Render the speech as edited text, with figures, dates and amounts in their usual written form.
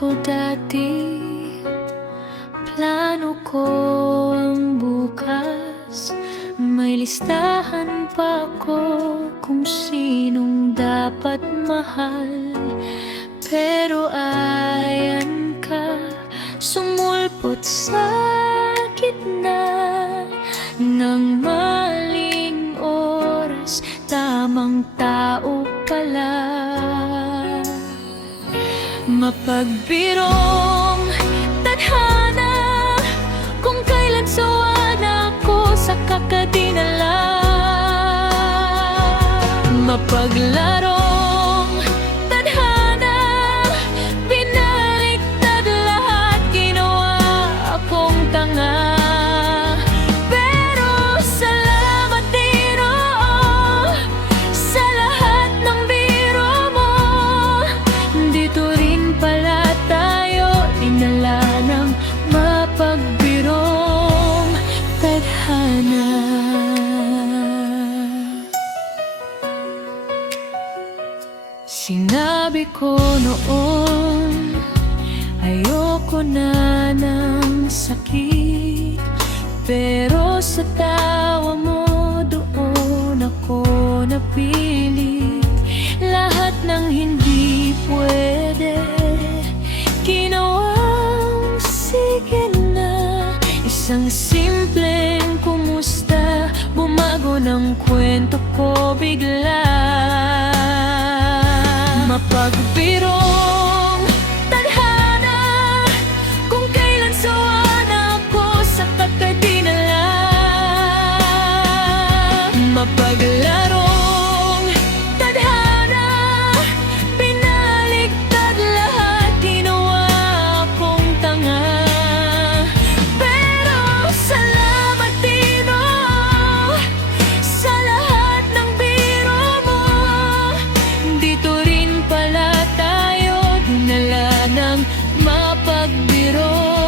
ako dati, plano ko ang bukas. May listahan pa ako kung sinong dapat mahal. Pero ayan ka, sumulpot sa gitna ng maling oras. Tamang tao pala, mapagbirong tadhana. Kung kailan sawa na ako sa kakadinala, mapaglarong tadhana. Binaliktad lahat, ginawa akong tanga. Pero salamat din, oo, sa lahat ng biro mo. Dito rin pala tayo dinala ng mapagbirong tadhana. Sinabi ko noon, ayoko na ng sakit. Pero sa tawa mo doon ako napilit. Lahat ng hindi pwede, ginawang sige na. Isang simpleng kumusta, bumago ng kwento ko bigla. Mapagbirong tadhana. Kung kailan sawa na ako sa kakadinala, mapaglarong tadhana. Binaliktad lahat, ginawa akong tanga. Pero salamat din, oo, sa lahat ng biro mo. Dito rin pala tayo dinala ng mapagbiro.